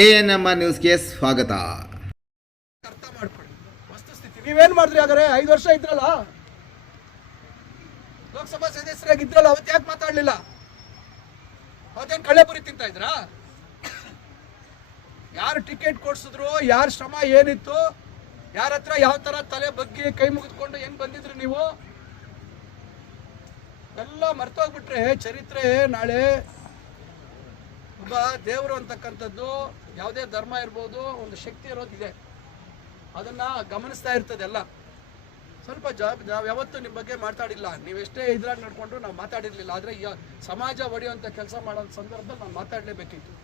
A N M R ನ್ಯೂಸ್ಗೆ ಸ್ವಾಗತ. ಅರ್ಥ ಮಾಡ್ಕೊಳ್ಳಿ. ವಸ್ತುಸ್ಥಿತಿ. ನೀವೇನ್ ಮಾಡಿದ್ರಿ ಹಾಗಾದ್ರೆ? ಐದು ವರ್ಷ ಇದ್ರಲ್ಲ? ಲೋಕಸಭಾ ಸದಸ್ಯರಾಗಿ ಇದ್ರಲ್ಲ, ಅವತ್ತು ಯಾಕೆ ಮಾತಾಡ್ಲಿಲ್ಲ? ಅವತ್ತೇನ್ ಕಳ್ಳೆಪುರಿ ತಿಂತ ಇದ್ರಾ? ಯಾರು ಟಿಕೆಟ್ ಕೊಡ್ಸಿದ್ರು, ಯಾರ ಶ್ರಮ ಏನಿತ್ತು, ಯಾರ ಹತ್ರ ಯಾವ ತರ ತಲೆ ಬಗ್ಗೆ ಕೈ ಮುಗಿದ್ಕೊಂಡು ಹೆಂಗ್ ಬಂದಿದ್ರಿ ನೀವು? ಎಲ್ಲ ಮರ್ತೋಗ್ಬಿಟ್ರೆ, ಚರಿತ್ರೆ ನಾಳೆ ಒಬ್ಬ ದೇವರು ಅಂತಕ್ಕಂಥದ್ದು ಯಾವುದೇ ಧರ್ಮ ಇರ್ಬೋದು, ಒಂದು ಶಕ್ತಿ ಇರೋದಿದೆ. ಅದನ್ನು ಗಮನಿಸ್ತಾ ಇರ್ತದೆ ಎಲ್ಲ. ಸ್ವಲ್ಪ ಜಾಬ್ ನಾವು ಯಾವತ್ತೂ ನಿಮ್ಮ ಬಗ್ಗೆ ಮಾತಾಡಿಲ್ಲ. ನೀವು ಎಷ್ಟೇ ಇದ್ರಾಗ ನಡ್ಕೊಂಡ್ರು ನಾವು ಮಾತಾಡಿರಲಿಲ್ಲ. ಆದರೆ ಈಗ ಸಮಾಜ ಒಡೆಯುವಂಥ ಕೆಲಸ ಮಾಡೋ ಸಂದರ್ಭದಲ್ಲಿ ನಾನು ಮಾತಾಡಲೇಬೇಕಿತ್ತು.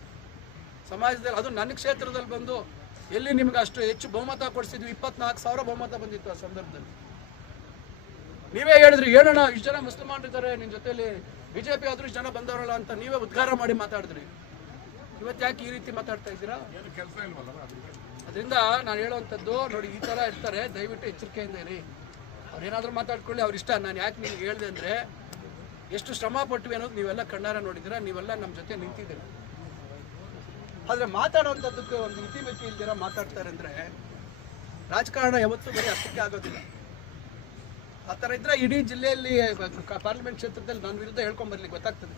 ಸಮಾಜದಲ್ಲಿ, ಅದು ನನ್ನ ಕ್ಷೇತ್ರದಲ್ಲಿ ಬಂದು ಎಲ್ಲಿ ನಿಮ್ಗೆ ಅಷ್ಟು ಹೆಚ್ಚು ಬಹುಮತ ಕೊಡಿಸಿದ್ವಿ? ಇಪ್ಪತ್ನಾಲ್ಕು ಸಾವಿರ ಬಹುಮತ ಬಂದಿತ್ತು ಆ ಸಂದರ್ಭದಲ್ಲಿ. ನೀವೇ ಹೇಳಿದ್ರಿ, ಏನಣ್ಣ, ಇಷ್ಟು ಜನ ಮುಸಲ್ಮಾನರಿದ್ದಾರೆ ನಿನ್ನ ಬಿ ಬಿಜೆಪಿ ಪಿ ಇಷ್ಟು ಜನ ಬಂದವರಲ್ಲ ಅಂತ ನೀವೇ ಉದ್ಘಾರ ಮಾಡಿ ಮಾತಾಡಿದ್ರಿ. ಇವತ್ತು ಯಾಕೆ ಈ ರೀತಿ ಮಾತಾಡ್ತಾ ಇದ್ದೀರಾ? ಅದರಿಂದ ನಾನು ಹೇಳುವಂಥದ್ದು ನೋಡಿ ಈ ಥರ ಇರ್ತಾರೆ ದಯವಿಟ್ಟು ಎಚ್ಚರಿಕೆಯಿಂದ ಇರಿ. ಅವ್ರೇನಾದರೂ ಮಾತಾಡ್ಕೊಳ್ಳಿ ಅವ್ರ ಇಷ್ಟ. ನಾನು ಯಾಕೆ ನಿಮ್ಗೆ ಹೇಳಿದೆ ಅಂದರೆ ಎಷ್ಟು ಶ್ರಮ ಪಟ್ವಿ ಅನ್ನೋದು ನೀವೆಲ್ಲ ಕಣ್ಣಾರ ನೋಡಿದ್ದೀರಾ ನೀವೆಲ್ಲ ನಮ್ಮ ಜೊತೆ ನಿಂತಿದ್ದೀರ. ಆದರೆ ಮಾತಾಡೋವಂಥದ್ದಕ್ಕೆ ಒಂದು ಇತಿಮಿತಿ ಇಲ್ದಿರ ಮಾತಾಡ್ತಾರೆ ಅಂದರೆ ರಾಜಕಾರಣ ಯಾವತ್ತೂ ಬರೀ ಅಷ್ಟಕ್ಕೆ ಆಗೋದಿಲ್ಲ. ಆ ಥರ ಇದ್ದರೆ ಇಡೀ ಜಿಲ್ಲೆಯಲ್ಲಿ ಪಾರ್ಲಿಮೆಂಟ್ ಕ್ಷೇತ್ರದಲ್ಲಿ ನನ್ನ ವಿರುದ್ಧ ಹೇಳ್ಕೊಂಬರ್ಲಿಕ್ಕೆ ಗೊತ್ತಾಗ್ತದೆ.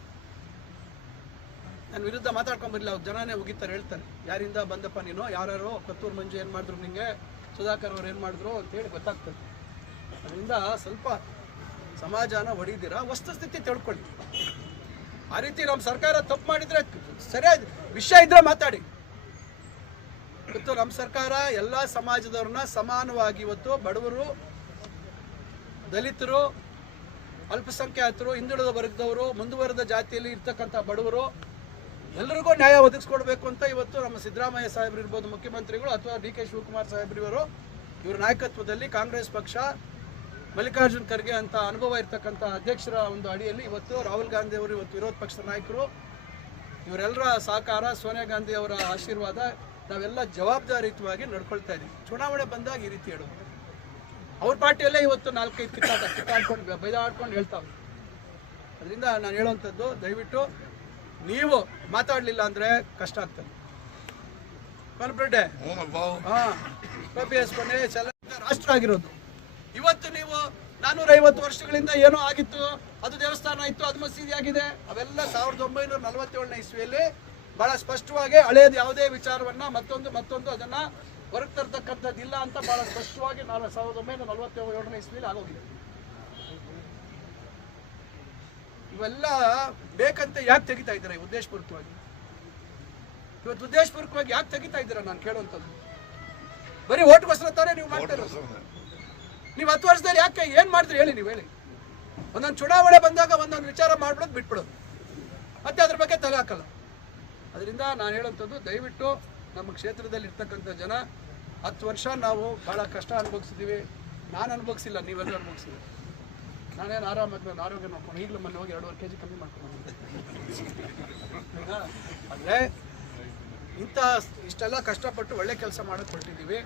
ನನ್ನ ವಿರುದ್ಧ ಮಾತಾಡ್ಕೊಂಬರ್ಲಿ ಅವ್ರು ಜನನೇ ಹೋಗಿತ್ತಾರೆ ಹೇಳ್ತಾರೆ. ಯಾರಿಂದ ಬಂದಪ್ಪ ನೀನು? ಯಾರ್ಯಾರು ಕತ್ತೂರು ಮಂಜು ಏನು ಮಾಡಿದ್ರು ನಿಂಗೆ? ಸುಧಾಕರ್ ಅವ್ರು ಏನು ಮಾಡಿದ್ರು ಅಂತೇಳಿ ಗೊತ್ತಾಗ್ತದೆ. ಅದರಿಂದ ಸ್ವಲ್ಪ ಸಮಾಜನ ಹೊಡಿದಿರ ವಸ್ತುಸ್ಥಿತಿ ತಿಳ್ಕೊಳ್ಳಿ. ಆ ರೀತಿ ನಮ್ಮ ಸರ್ಕಾರ ತಪ್ಪು ಮಾಡಿದ್ರೆ ಸರಿಯಾದ ವಿಷಯ ಇದ್ರೆ ಮಾತಾಡಿ. ಇವತ್ತು ನಮ್ಮ ಸರ್ಕಾರ ಎಲ್ಲ ಸಮಾಜದವ್ರನ್ನ ಸಮಾನವಾಗಿ ಇವತ್ತು ಬಡವರು, ದಲಿತರು, ಅಲ್ಪಸಂಖ್ಯಾತರು, ಹಿಂದುಳಿದ ವರ್ಗದವರು, ಮುಂದುವರೆದ ಜಾತಿಯಲ್ಲಿ ಇರ್ತಕ್ಕಂಥ ಬಡವರು ಎಲ್ಲರಿಗೂ ನ್ಯಾಯ ಒದಗಿಸ್ಕೊಡ್ಬೇಕು ಅಂತ ಇವತ್ತು ನಮ್ಮ ಸಿದ್ದರಾಮಯ್ಯ ಸಾಹೇಬ್ರು ಇರ್ಬೋದು ಮುಖ್ಯಮಂತ್ರಿಗಳು ಅಥವಾ ಡಿ ಕೆ ಶಿವಕುಮಾರ್ ಸಾಹೇಬ್ರಿವರು ಇವರ ನಾಯಕತ್ವದಲ್ಲಿ ಕಾಂಗ್ರೆಸ್ ಪಕ್ಷ ಮಲ್ಲಿಕಾರ್ಜುನ್ ಖರ್ಗೆ ಅಂತ ಅನುಭವ ಇರತಕ್ಕಂಥ ಅಧ್ಯಕ್ಷರ ಒಂದು ಅಡಿಯಲ್ಲಿ ಇವತ್ತು ರಾಹುಲ್ ಗಾಂಧಿ ಅವರು ಇವತ್ತು ವಿರೋಧ ಪಕ್ಷದ ನಾಯಕರು. ಇವರೆಲ್ಲರ ಸಹಕಾರ, ಸೋನಿಯಾ ಗಾಂಧಿ ಅವರ ಆಶೀರ್ವಾದ ನಾವೆಲ್ಲ ಜವಾಬ್ದಾರಿಯುತವಾಗಿ ನಡ್ಕೊಳ್ತಾ ಇದ್ದೀವಿ. ಚುನಾವಣೆ ಬಂದಾಗ ಈ ರೀತಿ ಹೇಳೋದು ಅವ್ರ ಪಾರ್ಟಿಯಲ್ಲೇ ಇವತ್ತು ನಾಲ್ಕೈದು ಕಿತ್ತಾಟ, ಕಿತ್ತಾಡ್ಕೊಂಡು ಬೈದಾಡ್ಕೊಂಡು ಹೇಳ್ತಾವೆ ಅದರಿಂದ ನಾನು ಹೇಳುವಂಥದ್ದು ದಯವಿಟ್ಟು ನೀವು ಮಾತಾಡಲಿಲ್ಲ ಅಂದರೆ ಕಷ್ಟ ಆಗ್ತದೆ. ಕಲ್ಬ್ರೆಡ್ಡೆ ಹಾಂ ಚಲ ರಾಷ್ಟ್ರ ಆಗಿರೋದು. ಇವತ್ತು ನೀವು ನಾನೂರ ಐವತ್ತು ವರ್ಷಗಳಿಂದ ಏನೋ ಆಗಿತ್ತು ಅದು ದೇವಸ್ಥಾನ ಇತ್ತು ಅದು ಮಸೀದಿ ಆಗಿದೆ ಅವೆಲ್ಲ ಸಾವಿರದ ಒಂಬೈನೂರ ನಲವತ್ತೇಳನೇ ಇಸ್ವಿಯಲ್ಲಿ ಬಹಳ ಸ್ಪಷ್ಟವಾಗಿ ಹಳೆಯದು ಯಾವುದೇ ವಿಚಾರವನ್ನ ಮತ್ತೊಂದು ಮತ್ತೊಂದು ಅದನ್ನ ಹೊರಗೆ ತರ್ತಕ್ಕಂಥದ್ದಿಲ್ಲ ಅಂತ ಬಹಳ ಸ್ಪಷ್ಟವಾಗಿ ನಾಲ್ಕು ಸಾವಿರದ ಒಂಬೈನೂರ ನಲವತ್ತೇಳನೇ ಇಸ್ವಿಯಲ್ಲಿ ಆಗೋಗಿದೆ. ಇವೆಲ್ಲ ಬೇಕಂತ ಯಾಕೆ ತೆಗಿತಾ ಇದ್ದಾರೆ ಉದ್ದೇಶಪೂರ್ವಕವಾಗಿ? ಇವತ್ತು ಉದ್ದೇಶಪೂರ್ವಕವಾಗಿ ಯಾಕೆ ತೆಗಿತಾ ಇದ್ದೀರಾ ನಾನು ಕೇಳುವಂಥದ್ದು? ಬರೀ ಓಟ್ಗೋಸ್ಕರ ತಾನೇ ನೀವು ಮಾಡ್ತಾ ಇರೋದು? ನೀವು ಹತ್ತು ವರ್ಷದಲ್ಲಿ ಯಾಕೆ ಏನು ಮಾಡಿದ್ರಿ ಹೇಳಿ ನೀವು ಹೇಳಿ. ಒಂದೊಂದು ಚುನಾವಣೆ ಬಂದಾಗ ಒಂದೊಂದು ವಿಚಾರ ಮಾಡ್ಬಿಡೋದು ಬಿಟ್ಬಿಡೋದು. ಮತ್ತೆ ಅದ್ರ ಬಗ್ಗೆ ತಲೆ ಹಾಕಲ್ಲ. ಅದರಿಂದ ನಾನು ಹೇಳುವಂಥದ್ದು ದಯವಿಟ್ಟು ನಮ್ಮ ಕ್ಷೇತ್ರದಲ್ಲಿ ಇರ್ತಕ್ಕಂಥ ಜನ ಹತ್ತು ವರ್ಷ ನಾವು ಭಾಳ ಕಷ್ಟ ಅನುಭವಿಸಿದ್ದೀವಿ. ನಾನು ಅನುಭವಿಸಿಲ್ಲ ನೀವೆಲ್ಲರೂ ಅನುಭವಿಸಿದ್ರಿ ನಾನೇನು ಆರಾಮಾಗಿ ನಾನು ಆರೋಗ್ಯ ನೋಡ್ಕೊಂಡು ಈಗಲೂ ಮೊನ್ನೆ ಹೋಗಿ ಎರಡೂವರೆ ಕೆ ಜಿ ಕಮ್ಮಿ ಮಾಡ್ಕೊಂಡು. ಅಂದರೆ ಇಂಥ ಇಷ್ಟೆಲ್ಲ ಕಷ್ಟಪಟ್ಟು ಒಳ್ಳೆ ಕೆಲಸ ಮಾಡೋಕ್ಕೆ ಹೊರಟಿದ್ದೀವಿ.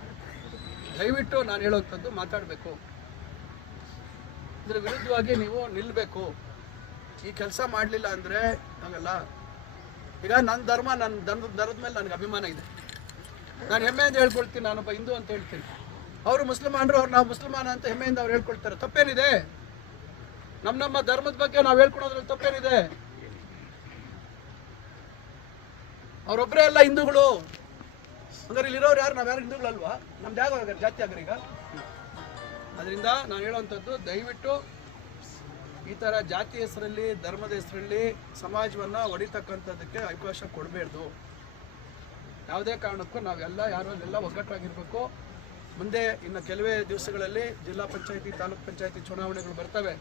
ದಯವಿಟ್ಟು ನಾನು ಹೇಳೋಂಥದ್ದು ಮಾತಾಡಬೇಕು. ಇದ್ರ ವಿರುದ್ಧವಾಗಿ ನೀವು ನಿಲ್ಲಬೇಕು ಈ ಕೆಲಸ ಮಾಡಲಿಲ್ಲ ಅಂದರೆ ಆಗಲ್ಲ ಈಗ ನನ್ನ ಧರ್ಮ ನನ್ನ ಧರ್ಮದ ಧರ್ಮದ ಮೇಲೆ ನನಗೆ ಅಭಿಮಾನ ಇದೆ. ನಾನು ಹೆಮ್ಮೆಯಿಂದ ಹೇಳ್ಕೊಳ್ತೀನಿ, ನಾನೊಬ್ಬ ಹಿಂದೂ ಅಂತ ಹೇಳ್ತೀನಿ. ಅವರು ಮುಸ್ಲಿಮಾನರು, ಅವ್ರು ನಾವು ಮುಸ್ಲಿಮಾನ ಅಂತ ಹೆಮ್ಮೆಯಿಂದ ಅವ್ರು ಹೇಳ್ಕೊಳ್ತಾರೆ. ತಪ್ಪೇನಿದೆ? ನಮ್ಮ ನಮ್ಮ ಧರ್ಮದ ಬಗ್ಗೆ ನಾವು ಹೇಳ್ಕೊಳೋದ್ರಲ್ಲಿ ತಪ್ಪೇನಿದೆ. ಅವರೊಬ್ಬರೇ ಎಲ್ಲ ಹಿಂದೂಗಳು. ಅಂದ್ರೆ ಇಲ್ಲಿರೋರು ಯಾರು? ನಾವು ಯಾರು ಹಿಂದೂಗಳಲ್ವಾ ನಮ್ದು ಯಾವ ಜಾತಿ ಆಗ್ರಿ ಈಗ? ಅದರಿಂದ ನಾನು ಹೇಳುವಂಥದ್ದು, ದಯವಿಟ್ಟು ಈ ಥರ ಜಾತಿ ಹೆಸರಲ್ಲಿ, ಧರ್ಮದ ಹೆಸರಲ್ಲಿ ಸಮಾಜವನ್ನು ಹೊಡಿತಕ್ಕಂಥದ್ದಕ್ಕೆ ಅವಕಾಶ ಕೊಡಬೇಡ್ದು. ಯಾವುದೇ ಕಾರಣಕ್ಕೂ ನಾವೆಲ್ಲ ಯಾರು ಅಲ್ಲೆಲ್ಲ ಒಗ್ಗಟ್ಟಾಗಿರಬೇಕು. ಮುಂದೆ ಇನ್ನು ಕೆಲವೇ ದಿವಸಗಳಲ್ಲಿ ಜಿಲ್ಲಾ ಪಂಚಾಯತಿ, ತಾಲೂಕ್ ಪಂಚಾಯತಿ ಚುನಾವಣೆಗಳು ಬರ್ತವೆ.